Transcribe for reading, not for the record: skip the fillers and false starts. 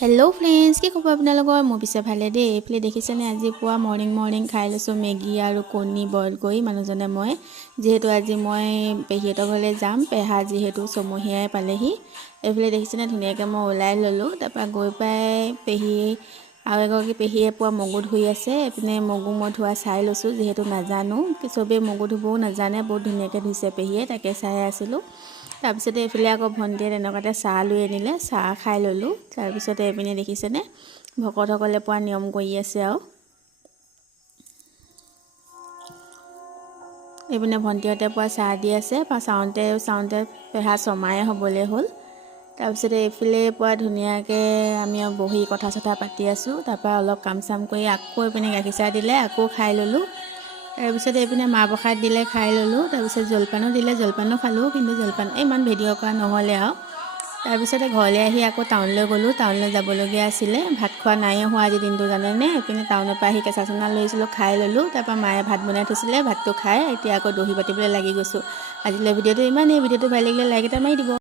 hello friends কি খবৰ আপোনালোকৰ মই পিছে ভালে দেই এফালে দেখিছেনে আজি পুৱা মৰ্নিং খাই লৈছো মেগী আৰু কণী বইল কৰি মানুহজনে মই যেহেতু আজি মই পেহিহঁতৰ ঘৰলৈ যাম পেহা যেহেতু সমহিয়াই পালেহি এফালে দেখিছেনে ধুনীয়াকৈ মই ওলাই ললো তাৰপা গৈ পাই পেহি আৰু এগৰাকী পেহিয়ে পুৱা মগু ধুই আছে এপিনে মগু মই ধোৱা চাই লৈছো যেহেতু নাজানো চবে মগু ধুবও নাজানে বহুত ধুনীয়াকৈ ধুইছে পেহিয়ে তাকে চাই আছিলো তাৰপিছতে এফালে আকৌ ভণ্টিয়ে তেনেকুৱাতে চাহ লৈ আনিলে চাহ খাই ললোঁ তাৰপিছতে এপিনে দেখিছেনে ভকতসকলে পোৱা নিয়ম কৰি আছে আৰু এপিনে ভণ্টিহঁতে পোৱা চাহ দি আছে চাউন্তে পেহা ছমায়ে হ'বলৈ হ'ল তাৰপিছতে এফালে পোৱা ধুনীয়াকৈ আমি বহি কথা চথা পাতি আছোঁ তাৰপৰা অলপ কাম চাম কৰি আকৌ এপিনে গাখীৰ চাহ দিলে আকৌ খাই ললোঁ তাৰপিছতে এপিনে মাহ প্ৰসাদ দিলে খাই ললোঁ তাৰপিছত জলপানো দিলে জলপানো খালোঁ কিন্তু জলপান ইমান ভিডিঅ' কৰা নহ'লে আৰু তাৰপিছতে ঘৰলৈ আহি আকৌ টাউনলৈ গ'লোঁ টাউনলৈ যাবলগীয়া আছিলে ভাত খোৱা নাই হোৱা আজি দিনটো জানেনে এপিনে টাউনৰ পৰা আহি কেঁচা চনা লৈছিলোঁ খাই ললোঁ তাৰপৰা মায়ে ভাত বনাই থৈছিলে ভাতটো খাই এতিয়া আকৌ দহি বাতিবলৈ লাগি গৈছোঁ আজিলৈ ভিডিঅ'টো ইমানেই ভিডিঅ'টো ভাল লাগিলে লাইক এটা মাৰি দিব